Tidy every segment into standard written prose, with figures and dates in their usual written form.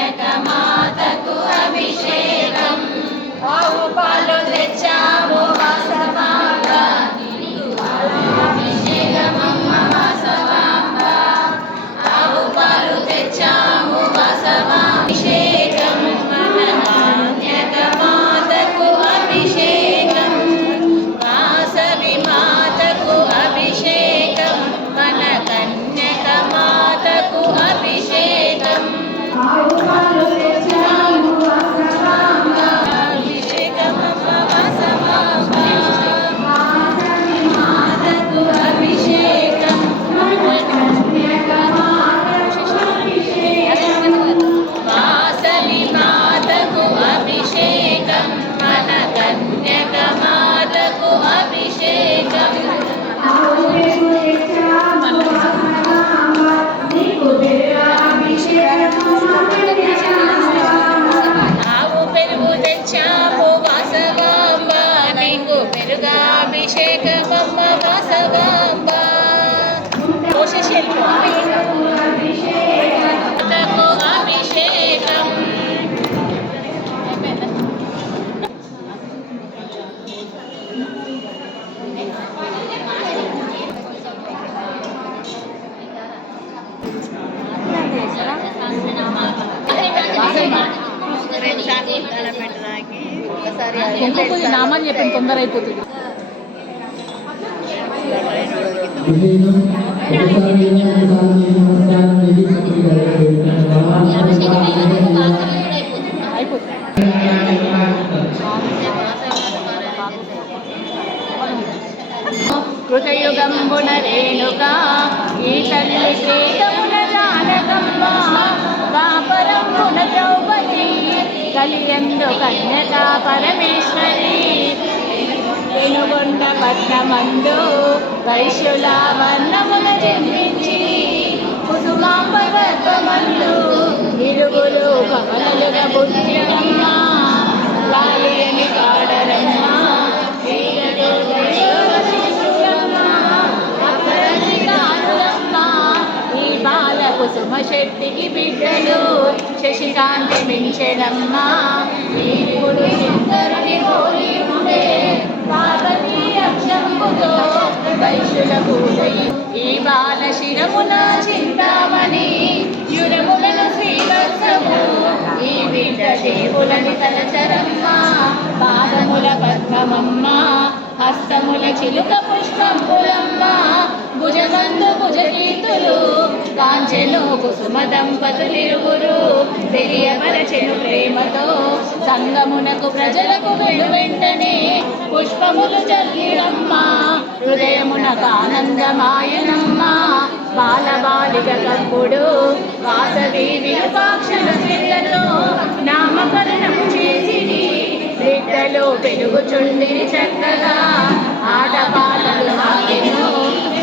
కన్యకమాతకు అభిషేకం ఆవు పాలు తెచ్చాము వాసవాంబ అభిషేకమమ్మ వాసవాంబ ఆవు పాలు తెచ్చాము వాసవాభిషేకం మన కన్యకమాతకు అభిషేకం వాసవి మాతకు అభిషేకం మన కన్యకమాతకు అభిషేకం అభిషేకమమ్మ వాసవాంబ అభిషేకం నామాన్ని చెప్పండి, తొందర అయిపోతుంది. కృతయుగంబున రేణుకా ఈ తల్లి శ్రీతమున జానకమ్మ కాపరంబున ద్రౌపది కలియందు కన్యక పరమేశ్వరి వెనుగొండ పట్నమందు వైశ్యుల వర్ణమున జన్మించి కుసుమాంబరత్వమందు ఇరుగురు కమలలుగా పుట్టినమ్మ లాయని కాడరమ్మ ఈ బాల కుసుమ శెట్టికి బిడ్డలు శశికాంతి మించెనమ్మ ఇప్పుడు శంకరుని పోలి ఉండే పార్వతీ అక్షంబుతో వైశ్యులకు ఈ బాల శిరమున చింతామణి యురములను శ్రీవత్సము ఈ బిడ్డ దేవులని తలచరమ్మ పాదముల పద్మమమ్మ హస్తముల చిలుక పుష్పంబులమ్మ భుజగంధు భుజకీర్తులు కాంచెను కుసుమ దంపతులిరువురు తెలియపరచెను ప్రేమతో సంగమునకు ప్రజలకు వెంటనే పుష్పములు చల్లిరమ్మ హృదయమునకు ఆనందమాయనమ్మ బాలబాలిక కప్పుడు వాసవి విరూపాక్షల పిల్లతో నామకరణము చేసిరి బిడ్డలు పెరుగుచుండిరి చక్కగా ఆడబాలలు సాగెను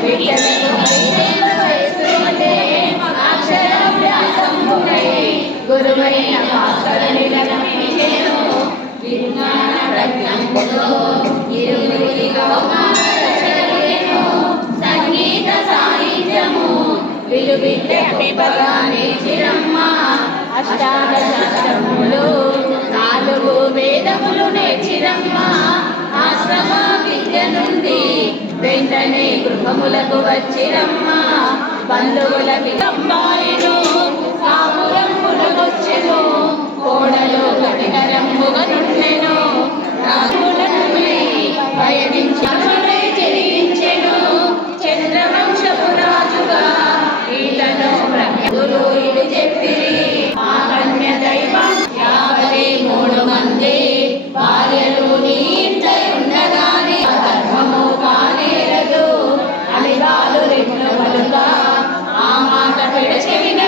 బిడ్డలకు 5 వయసులోనే అక్షరాభ్యాసముపై గురువైన భాస్కరుని రచించెను విజ్ఞాన ప్రజ్ఞంతో ఇరువురి గౌమానరచనలేను సంగీత సాహిత్యము విలువిద్య పిబగానే చిరమ్మ అష్టాదశాస్త్రములు 4 వేదములు నేర్చిరమ్మ ఆశ్రమ విద్య నుండి వెంటనే గృహములకు వచ్చిరమ్మ బంధువుల విలంబాయను కాపురంబులకొచ్చెను కోడలు కఠినరంబుగా నుండెను పయనించి జరిగించెను చంద్రవంశపు రాజుగా ఈతను ప్రజ్ఞులు ఇది చెప్పిరి ఆ కన్య దైవం 53 మంది భార్యలు నీ ఇంట ఉండగానే ధర్మము కానేరదు అని వాళ్ళు రెట్లు పలుగా ఆ మాట పెడచెవిన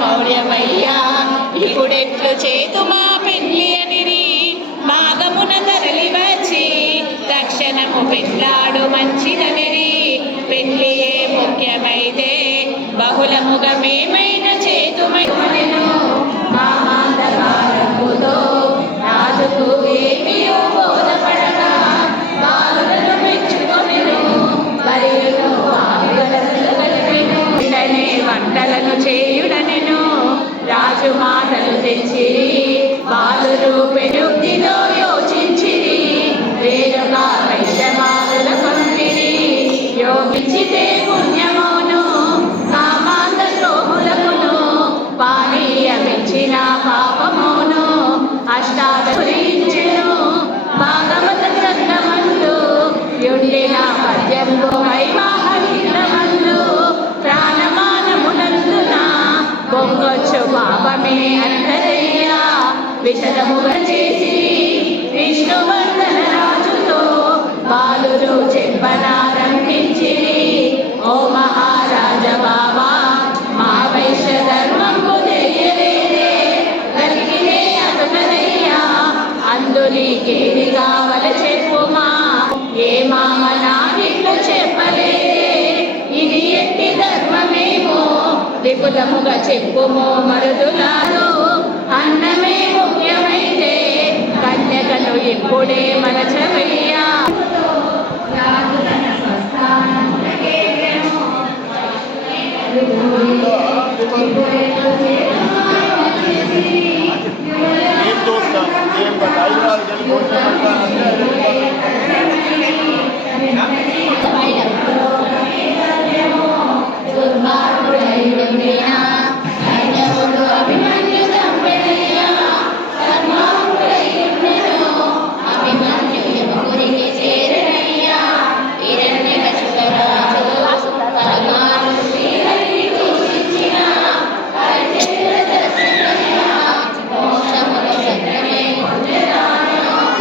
మౌల్యమయ్యా ఇప్పుడెట్లు చేతుమా పెళ్లి అనిరి భాగమున తరలి వచ్చి తక్షణము పెళ్ళాడు మంచిదనిరి పెళ్లియే ముఖ్యమైతే బహుళముగా మేమైన చేతుమైనను కామాంధకారముతో రాజుకు ఏమియో బోధపడగా బాలులను మెచ్చుకొనెను మరియును ఆవిడలను కలిపెను ఇతనే వంటలను చేయుడనెను రాజు మాటలు తెచ్చిరి బాలురు పెనుక్తిలో యోచించిరి వేరుగా వైశ్యమానుల పంపిరి యోగించితే పుణ్యమోను కామాంధ ద్రోహులకును పానీయమిచ్చిన పాపమోను అష్టాదశించెను భాగవత గ్రంథమందు యుండిన పద్యంబు వైవాహికమందు ప్రాణమానమునందున బొంగొచ్చు పాపమే అంతరయ్యా విషదముగా చేసి విష్ణువర్ధన రాజుతో బాలురు చెప్పనారంభించిరి ఓ మహారాజ బాబా మా వైశ్య ధర్మంకు తెలియలేదే కలిగినే అటునదయ్యా అందు నీకేది కావల చెప్పుమా ఏ మామ నాగిట్లు చెప్పలేదే ఇది ఎట్టి ధర్మమేమో విపులముగా చెప్పుమో మరుదులారు అన్నమే ముఖ్యమైతే కన్యకను ఇప్పుడే మరచవయ్యా ఏం చూస్తాం ఏం హైదరాబాద్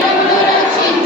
వెళ్ళి రక్షించ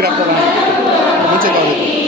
भी रखता था मुझे कहा